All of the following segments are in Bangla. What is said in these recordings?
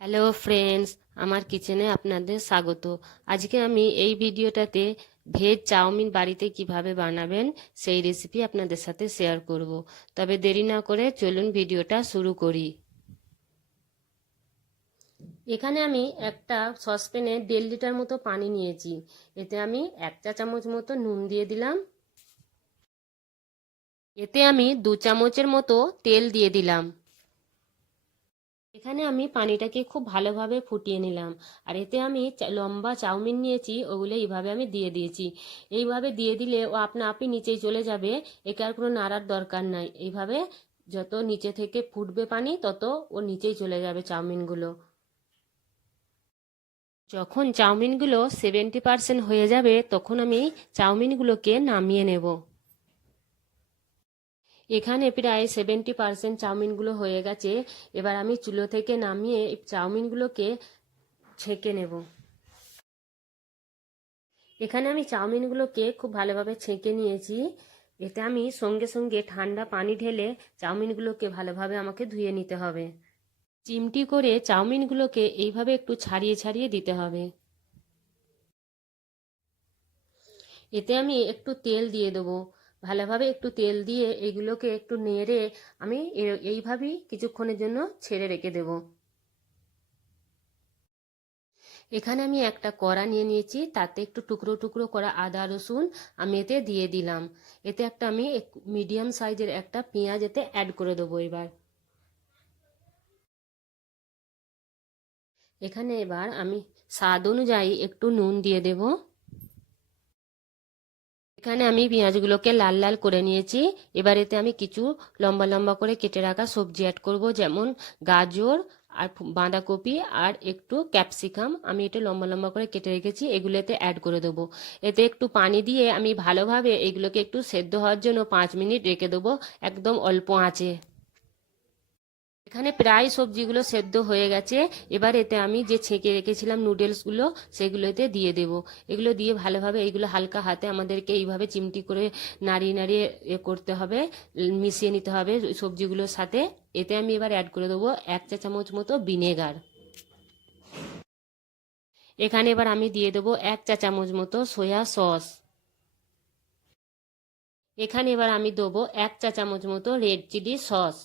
হ্যালো ফ্রেন্ডস, আমার কিচেনে আপনাদের স্বাগত। আজকে আমি এই ভিডিওটাতে ভেজ চাউমিন বাড়িতে কিভাবে বানাবেন সেই রেসিপি আপনাদের সাথে শেয়ার করব। তবে দেরি না করে চলুন ভিডিওটা শুরু করি। এখানে আমি একটা সসপ্যানে 1.5 লিটার মতো পানি নিয়েছি। এতে আমি 1 চা চামচ মতো নুন দিয়ে দিলাম। এতে আমি 2 চামচের মতো তেল দিয়ে দিলাম। এখানে আমি পানিটাকে খুব ভালোভাবে ফুটিয়ে নিলাম। আর এতে আমি লম্বা চাউমিন নিয়েছি, ওগুলো এইভাবে আমি দিয়ে দিয়েছি। এইভাবে দিয়ে দিলে ও আপনা আপনি নিচেই চলে যাবে, একে আর কোনো নাড়ার দরকার নাই। এইভাবে যত নিচে থেকে ফুটবে পানি, তত ও নিচেই চলে যাবে চাউমিনগুলো। যখন চাউমিনগুলো 70% হয়ে যাবে, তখন আমি চাউমিনগুলোকে নামিয়ে নেব। এখানে প্রায় 70% চাউমিনগুলো হয়ে গেছে। এবার আমি চুলো থেকে নামিয়ে চাউমিনগুলোকে ছেঁকে নেব। এখানে আমি চাউমিনগুলোকে খুব ভালোভাবে ছেঁকে নিয়েছি। এতে আমি সঙ্গে সঙ্গে ঠান্ডা পানি ঢেলে চাউমিনগুলোকে ভালোভাবে আমাকে ধুয়ে নিতে হবে। চিমটি করে চাউমিনগুলোকে এইভাবে একটু ছাড়িয়ে ছাড়িয়ে দিতে হবে। এতে আমি একটু তেল দিয়ে দেবো। ভালোভাবে একটু তেল দিয়ে এগুলোকে একটু নেড়ে আমি এইভাবেই কিছুক্ষণের জন্য ছেড়ে রেখে দেবো। এখানে আমি একটা কড়া নিয়ে নিয়েছি, তাতে একটু টুকরো টুকরো করা আদা রসুন আমি এতে দিয়ে দিলাম। এতে একটা আমি মিডিয়াম সাইজের একটা পেঁয়াজ এতে অ্যাড করে দেবো। এখানে এবার আমি স্বাদ অনুযায়ী একটু নুন দিয়ে দেব। এখানে আমি পেঁয়াজগুলোকে লাল লাল করে নিয়েছি। এবার এতে আমি কিছু লম্বা লম্বা করে কেটে রাখা সবজি অ্যাড করব, যেমন গাজর আর বাঁধাকপি আর একটু ক্যাপসিকাম আমি এটা লম্বা লম্বা করে কেটে রেখেছি, এগুলো এতে অ্যাড করে দেবো। এতে একটু পানি দিয়ে আমি ভালোভাবে এগুলোকে একটু সেদ্ধ হওয়ার জন্য 5 মিনিট রেখে দেবো, একদম অল্প আঁচে। এখানে প্রায় সবজিগুলো সেদ্ধ হয়ে গেছে। এবার এতে আমি যে ছেঁকে রেখেছিলাম নুডলসগুলো, সেগুলো এতে দিয়ে দেবো। এগুলো দিয়ে ভালোভাবে এইগুলো হালকা হাতে আমাদেরকে এইভাবে চিমটি করে নাড়িয়ে নাড়িয়ে করতে হবে, মিশিয়ে নিতে হবে সবজিগুলোর সাথে। এতে আমি এবার অ্যাড করে দেবো 1 চা চামচ মতো ভিনেগার। এখানে এবার আমি দিয়ে দেবো 1 চা চামচ মতো সয়া সস। এখানে এবার আমি দেবো 1 চা চামচ মতো রেড চিলি সস।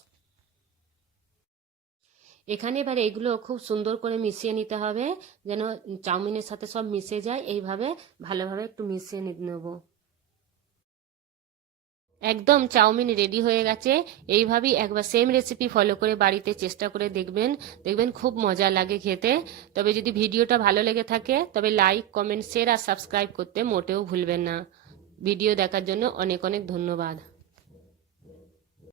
এখানে এবার এগুলো খুব সুন্দর করে মিশিয়ে নিতে হবে, যেন চাউমিনের সাথে সব মিশে যায়। এইভাবে ভালোভাবে একটু মিশিয়ে নেব। একদম চাউমিন রেডি হয়ে গেছে। এইভাবেই একবার সেম রেসিপি ফলো করে বাড়িতে চেষ্টা করে দেখবেন, দেখবেন খুব মজা লাগে খেতে। তবে যদি ভিডিওটা ভালো লেগে থাকে, তবে লাইক, কমেন্ট, শেয়ার আর সাবস্ক্রাইব করতে মোটেও ভুলবেন না। ভিডিও দেখার জন্য অনেক অনেক ধন্যবাদ।